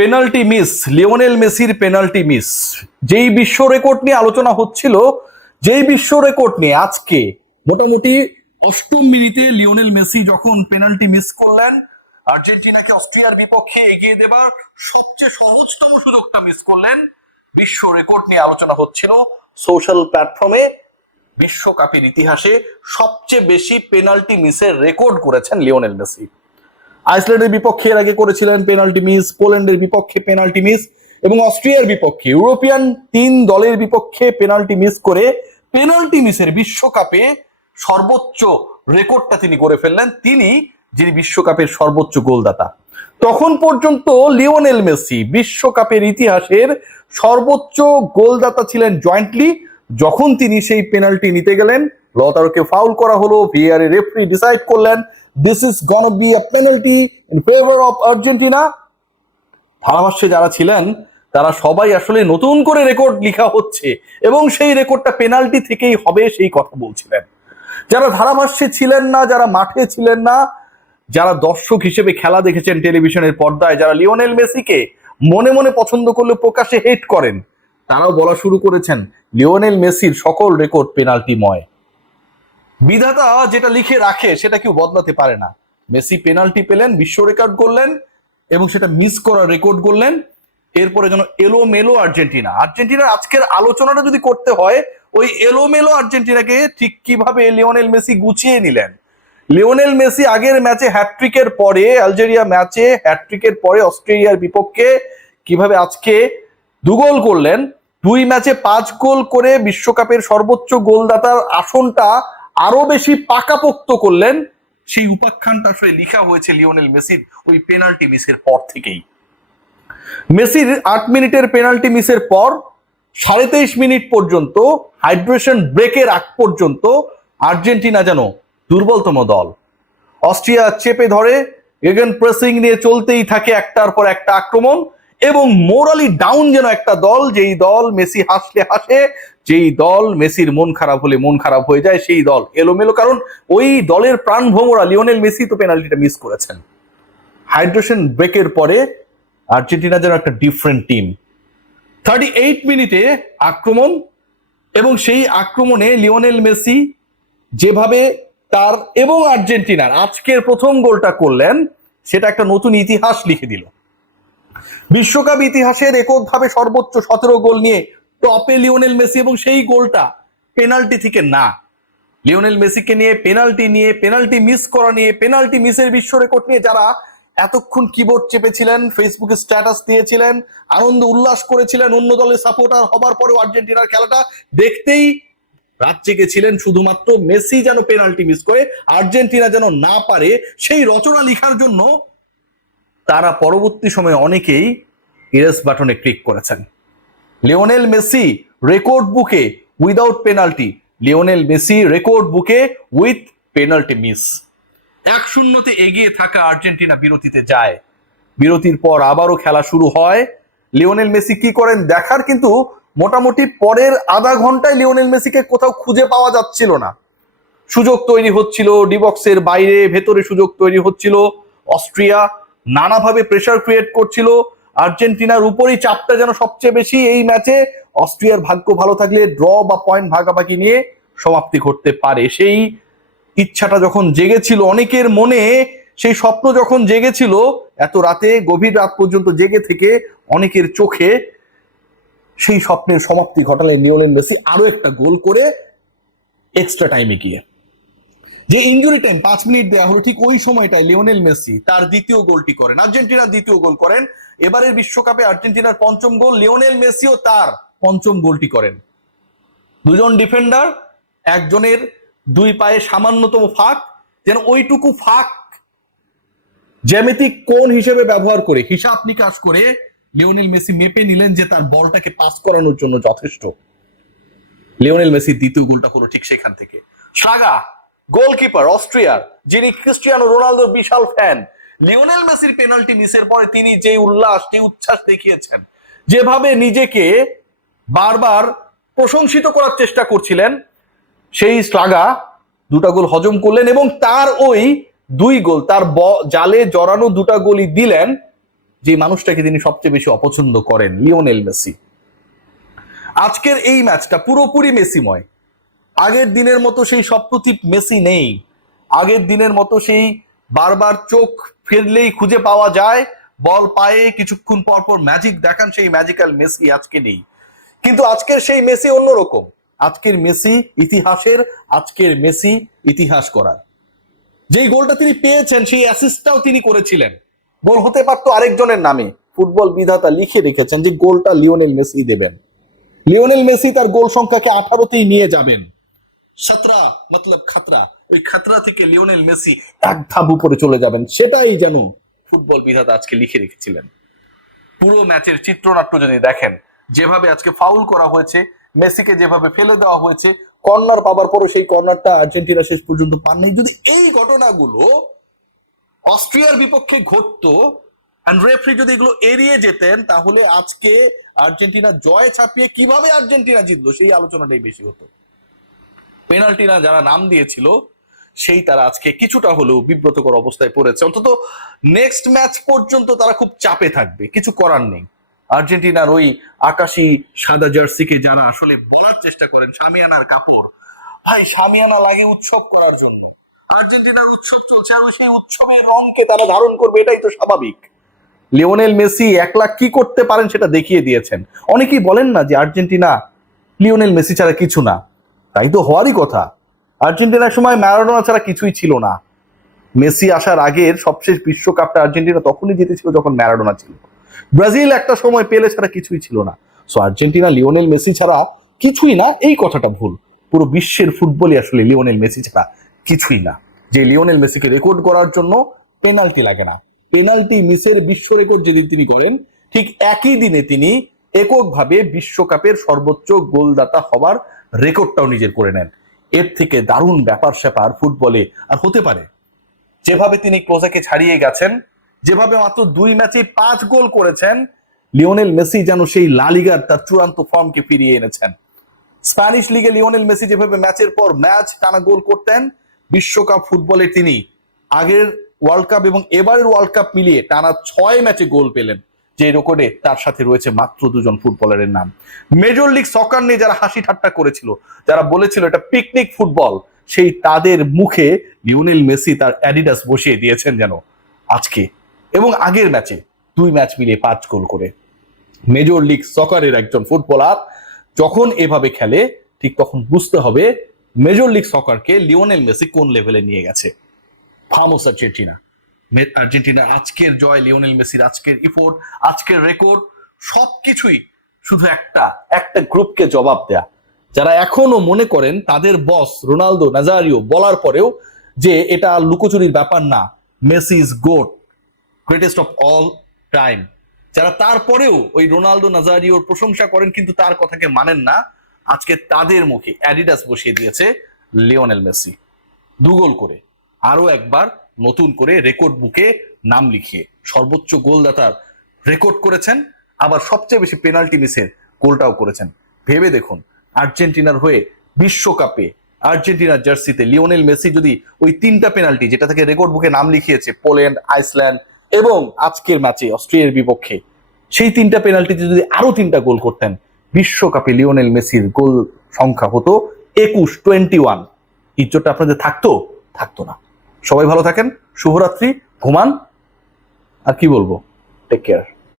Penalty miss, Lionel মেসির penalty miss, যেই বিশ্ব রেকর্ড নিয়ে আলোচনা হচ্ছিল, যেই বিশ্ব রেকর্ড নিয়ে আজকে মোটামুটি অষ্টম মিনিটে লিওনেল মেসি যখন পেনাল্টি মিস করলেন, আর্জেন্টিনাকে অস্ট্রিয়ার বিপক্ষে এগিয়ে দেবার সবচেয়ে সহজতম সুযোগটা মিস করলেন, বিশ্ব রেকর্ড নিয়ে আলোচনা হচ্ছিল সোশ্যাল প্ল্যাটফর্মে। বিশ্বকাপের ইতিহাসে সবচেয়ে বেশি পেনাল্টি মিসের রেকর্ড করেছেন লিওনেল মেসি। আইসল্যান্ডের বিপক্ষে এর আগে করেছিলেন পেনাল্টি মিস, পোল্যান্ডের বিপক্ষে পেনাল্টি মিস এবং অস্ট্রিয়ার বিপক্ষে, ইউরোপিয়ান 3 দলের বিপক্ষে পেনাল্টি মিস করে পেনাল্টি মিসের বিশ্বকাপে সর্বোচ্চ রেকর্ডটা তিনি করে ফেললেন। যিনি বিশ্বকাপের সর্বোচ্চ গোলদাতা। তখন পর্যন্ত লিওনেল মেসি বিশ্বকাপের ইতিহাসের সর্বোচ্চ গোলদাতা ছিলেন জয়েন্টলি। যখন তিনি সেই পেনাল্টি নিতে গেলেন, লতারোকে ফাউল করা হলো, ভিআর এর রেফারি ডিসাইড করলেন this is gonna be a penalty in favour of Argentina. ধারাভাষ্যে যারা ছিলেন তারা সবাই আসলে নতুন করে রেকর্ড লেখা হচ্ছে এবং সেই রেকর্ডটা পেনাল্টি থেকেই হবে সেই কথা বলছিলেন। যারা ধারাভাষ্যে ছিলেন না, যারা মাঠে ছিলেন না, যারা দর্শক হিসেবে খেলা দেখেছেন টেলিভিশনের পর্দায়, যারা লিওনেল মেসিকে মনে মনে পছন্দ করলে প্রকাশ্যে হেট করেন, তারাও বলা শুরু করেছেন লিওনেল মেসির সকল রেকর্ড পেনাল্টিময়। বিধাতা যেটা লিখে রাখে সেটা কেউ বদলাতে পারে না। মেসি পেনাল্টি পেলেন, বিশ্ব রেকর্ড করলেন এবং সেটা মিস করার রেকর্ড করলেন। এরপরে যেন এলোমেলো আর্জেন্টিনার আজকের আলোচনাটা যদি করতে হয়, ওই এলোমেলো আর্জেন্টিনাকে ঠিক কিভাবে লিওনেল মেসি গুছিয়ে নিলেন। লিওনেল মেসি আগের ম্যাচে হ্যাটট্রিকের পরে, আলজেরিয়া ম্যাচে হ্যাটট্রিকের পরে অস্ট্রেলিয়ার বিপক্ষে কিভাবে আজকে 2 গোল করলেন, 2 ম্যাচে 5 গোল করে বিশ্বকাপের সর্বোচ্চ গোলদাতার আসনটা আরো বেশি পাকাপোক্ত করলেন, সেই উপাখ্যানটা আসলে লেখা হয়েছে লিওনেল মেসির ওই পেনাল্টি মিসের পর থেকেই। মেসির 8 মিনিটের পেনাল্টি মিসের পর 23.5 মিনিট পর্যন্ত, হাইড্রেশন ব্রেকের আগ পর্যন্ত আর্জেন্টিনা যেন দুর্বলতম দল। অস্ট্রিয়া চেপে ধরে, এগেন প্রেসিং নিয়ে চলতেই থাকে একটার পর একটা আক্রমণ, এবং মোরালি ডাউন যেন একটা দল, যেই দল মেসি হাসলে হাসে, যেই দল মেসির মন খারাপ হলে মন খারাপ হয়ে যায়, সেই দল এলোমেলো। কারণ ওই দলের প্রাণ ভোমরা লিওনেল মেসি তো পেনাল্টিটা মিস করেছেন। হাইড্রেশন ব্রেকের পরে আর্জেন্টিনা যেন একটা ডিফারেন্ট টিম। 38 মিনিটে আক্রমণ, এবং সেই আক্রমণে লিওনেল মেসি যেভাবে তার এবং আর্জেন্টিনার আজকের প্রথম গোলটা করলেন, সেটা একটা নতুন ইতিহাস লিখে দিল। বিশ্বকাপ ইতিহাসের এককভাবে সর্বোচ্চ 17 গোল নিয়ে টপে লিওনেল মেসি, এবং সেই গোলটা পেনাল্টি থেকে না। লিওনেল মেসিকে নিয়ে পেনাল্টি মিস করা নিয়ে, পেনাল্টি মিসের বিশ্ব রেকর্ড নিয়ে যারা এতক্ষণ কিবোর্ড চেপেছিলেন, ফেসবুকে স্ট্যাটাস দিয়েছিলেন, আনন্দ উল্লাস করেছিলেন, অন্য দলের সাপোর্টার হবার পরেও আর্জেন্টিনার খেলাটা দেখতেই রাত জেগেছিলেন শুধুমাত্র মেসি যেন পেনাল্টি মিস করে আর্জেন্টিনা যেন না পারে, সেই রচনা লেখার জন্য তারা পরবর্তী সময়ে অনেকেই ইরেজ বাটনে ক্লিক করেছেন। লিওনেল মেসি রেকর্ড বুকে without penalty, Lionel Messi record বুকে উইথ পেনাল্টি মিস। 1-0 এগিয়ে থাকা আর্জেন্টিনা বিরতিতে যায়। বিরতির পর আবারও খেলা শুরু হয়। লিওনেল মেসি কি করেন দেখার, কিন্তু মোটামুটি পরের আধা ঘন্টায় লিওনেল মেসিকে কোথাও খুঁজে পাওয়া যাচ্ছিল না। সুযোগ তৈরি হচ্ছিল ডিবক্সের বাইরে, ভেতরে সুযোগ তৈরি হচ্ছিল। অস্ট্রিয়া নানাভাবে প্রেসার ক্রিয়েট করছিল। আর্জেন্টিনার উপরই চাপটা যেন সবচেয়ে বেশি এই ম্যাচে। অস্ট্রিয়ার ভাগ্য ভালো থাকলে ড্র বা পয়েন্ট ভাগাভাগি নিয়ে সমাপ্তি ঘটতে পারে। সেই ইচ্ছাটা যখন জেগেছিল অনেকের মনে, সেই স্বপ্ন যখন জেগেছিল, এত রাতে গভীর রাত পর্যন্ত জেগে থেকে অনেকের চোখে, সেই স্বপ্নের সমাপ্তি ঘটালেন লিওনেল মেসি আরো একটা গোল করে এক্সট্রা টাইমে গিয়ে। যে ইনজুরি টাইম 5 মিনিট দেওয়া হলো, ঠিক ওই সময়টায় লিওনেল মেসি তার দ্বিতীয় গোলটি করেন, আর্জেন্টিনার দ্বিতীয় গোল করেন। এবারের বিশ্বকাপে আর্জেন্টিনার 5ম গোল, লিওনেল মেসিও তার 5ম গোলটি করেন। দুজন ডিফেন্ডার, একজনের 2 পায়ে সামান্যতম ফাঁক, যেন ওইটুকু ফাঁক জ্যামিতিক কোণ হিসেবে ব্যবহার করে, হিসাব নিকাশ করে লিওনেল মেসি মেপে নিলেন যে তার বলটাকে পাস করানোর জন্য যথেষ্ট। লিওনেল মেসির দ্বিতীয় গোলটা হলো ঠিক সেখান থেকে। সাগা গোলকিপার অস্ট্রিয়ার, যিনি ক্রিস্টিয়ানো রোনালদোর বিশাল ফ্যান, লিওনেল মেসির পেনাল্টি মিসের পরে তিনি যে উল্লাস, যে উচ্ছ্বাস দেখিয়েছেন, যেভাবে নিজেকে বারবার প্রশংসিত করার চেষ্টা করছিলেন, সেই স্লাগা 2টা গোল হজম করলেন এবং তার ওই 2 গোল, তার জালে জড়ানো 2টা গোলই দিলেন যে মানুষটাকে তিনি সবচেয়ে বেশি অপছন্দ করেন, লিওনেল মেসি। আজকের এই ম্যাচটা পুরোপুরি মেসিময়। আগের দিনের মতো সেই স্বপ্নতীপ মেসি নেই। আগের দিনের মতো সেই বারবার চোখ ফেরলেই খুঁজে পাওয়া যায়, বল পায়ে কিছুক্ষণ পর পর ম্যাজিক দেখান, সেই ম্যাজিক্যাল মেসি আজকে নেই। কিন্তু আজকের সেই মেসি অন্যরকম। আজকের মেসি ইতিহাসের, আজকের মেসি ইতিহাস করার। যেই গোলটা তিনি পেয়েছেন সেই অ্যাসিস্টটাও তিনি করেছিলেন। গোল হতে পারতো আরেকজনের নামে, ফুটবল বিধাতা লিখে রেখেছেন যে গোলটা লিওনেল মেসি দেবেন। লিওনেল মেসি তার গোল সংখ্যাকে 18তেই নিয়ে যাবেন। 17 মতলব খাতরা, ওই খাতরা থেকে লিওনেল মেসি এক ধাপ উপরে চলে যাবেন, সেটাই যেন ফুটবল বিধাতা আজকে লিখে রেখেছিলেন। পুরো ম্যাচের চিত্রনাট্য যদি দেখেন, যেভাবে আজকে ফাউল করা হয়েছে, মেসিকে যেভাবে ফেলে দেওয়া হয়েছে, কর্নার পাবার পরও সেই কর্নারটা আর্জেন্টিনা শেষ পর্যন্ত পাননি। যদি এই ঘটনাগুলো অস্ট্রিয়ার বিপক্ষে ঘটতো, রেফারি যদি এগুলো এড়িয়ে যেতেন, তাহলে আজকে আর্জেন্টিনা জয় ছাপিয়ে কিভাবে আর্জেন্টিনা জিতলো সেই আলোচনাটাই বেশি হতো। পেনাল্টিরা যারা নাম দিয়েছিল সেই তারা আজকে কিছুটা হলেও বিব্রতকর অবস্থায় পড়েছে। অন্তত নেক্সট ম্যাচ পর্যন্ত তারা খুব চাপে থাকবে, কিছু করার নেই। আর্জেন্টিনার ওই আকাশি সাদা জার্সিকে যারা আসলে বলার চেষ্টা করেন শামিয়ানার কাপড়, ভাই শামিয়ানা লাগে উৎসব করার জন্য। আর্জেন্টিনার উৎসব চলছে আর সেই উৎসবের রংকে তারা ধারণ করবে, এটাই তো স্বাভাবিক। লিওনেল মেসি একলা কি করতে পারেন সেটা দেখিয়ে দিয়েছেন। অনেকেই বলেন না যে আর্জেন্টিনা লিওনেল মেসি ছাড়া কিছু না, তাই তো হওয়ারই কথা। আর্জেন্টিনার সময় ম্যারাডোনা ছাড়া কিছুই ছিল না। মেসি আসার আগের সবশেষ বিশ্বকাপটা আর্জেন্টিনা তখনই জিতেছিল যখন ম্যারাডোনা ছিল। ব্রাজিল একটা সময় পেলে ছাড়া কিছুই ছিল না। সো আর্জেন্টিনা লিওনেল মেসি ছাড়া কিছুই না, এই কথাটা ভুল। পুরো বিশ্বের ফুটবলই আসলে লিওনেল মেসি ছাড়া কিছুই না। যে লিওনেল মেসিকে রেকর্ড করার জন্য পেনাল্টি লাগে না, পেনাল্টি মিসের বিশ্ব রেকর্ড যেদিন তিনি করেন, ঠিক একই দিনে তিনি এককভাবে বিশ্বকাপের সর্বোচ্চ গোলদাতা হবার রেকর্ডটাও নিজের করে নেন। এর থেকে দারুণ ব্যাপার স্যাপার ফুটবলে আর হতে পারে? যেভাবে তিনি ক্লোজাকে ছাড়িয়ে গেছেন, যেভাবে মাত্র 2 ম্যাচে 5 গোল করেছেন, লিওনেল মেসি যেন সেই লা লিগার তার চূড়ান্ত ফর্মকে ফিরিয়ে এনেছেন। স্প্যানিশ লিগে লিওনেল মেসি যেভাবে ম্যাচের পর ম্যাচ টানা গোল করতেন, বিশ্বকাপ ফুটবলে তিনি আগের ওয়ার্ল্ড কাপ এবং এবারের ওয়ার্ল্ড কাপ মিলিয়ে টানা 6 ম্যাচে গোল পেলেন, যে রেকর্ডে তার সাথে রয়েছে মাত্র 2 জন ফুটবলারের নাম। মেজর লিগ সকার নিয়ে যারা হাসি ঠাট্টা করেছিল, যারা বলেছিল এটা পিকনিক ফুটবল, সেই তাদের মুখে লিওনেল মেসি তার অ্যাডিডাস বসিয়ে দিয়েছেন যেন আজকে এবং আগের ম্যাচে 2 ম্যাচ মিলিয়ে 5 গোল করে। মেজর লিগ সকারের একজন ফুটবলার যখন এভাবে খেলে, ঠিক তখন বুঝতে হবে মেজর লিগ সকারকে লিওনেল মেসি কোন লেভেলে নিয়ে গেছে। ফামোস আর্জেন্টিনা। আর্জেন্টিনা আজকের জয়, লিওনেল মেসির আজকের ইফোর্ট, আজকের রেকর্ড, সবকিছুই শুধু একটা গ্রুপকে জবাব দেয়া। যারা এখনো মনে করেন তাদের বস রোনালদো নাজারিও বলার পরেও যে এটা লুকোচুরির ব্যাপার না, Messi is goat, greatest of all time, যারা তারপরেও ওই রোনালদো নাজারিওর প্রশংসা করেন কিন্তু তার কথাকে মানেন না, আজকে তাদের মুখে অ্যাডিডাস বসিয়ে দিয়েছে লিওনেল মেসি। 2 গোল করে আরো একবার নতুন করে রেকর্ড বুকে নাম লিখিয়ে সর্বোচ্চ গোলদাতার রেকর্ড করেছেন, আবার সবচেয়ে বেশি পেনাল্টি মিসের গোলটাও করেছেন। ভেবে দেখুন, আর্জেন্টিনার হয়ে বিশ্বকাপে আর্জেন্টিনার জার্সিতে লিওনেল মেসি যদি ওই 3টা পেনাল্টি, যেটা থেকে রেকর্ড বুকে নাম লিখিয়েছে পোল্যান্ড, আইসল্যান্ড এবং আজকের ম্যাচে অস্ট্রিয়ার বিপক্ষে, সেই 3টা পেনাল্টিতে যদি আরো 3টা গোল করতেন, বিশ্বকাপে লিওনেল মেসির গোল সংখ্যা হতো 21। ইজ্জতটা আপনাদের থাকতো না। সবাই ভালো থাকেন, শুভরাত্রি, ঘুমান, আর কি বলবো, টেক কেয়ার।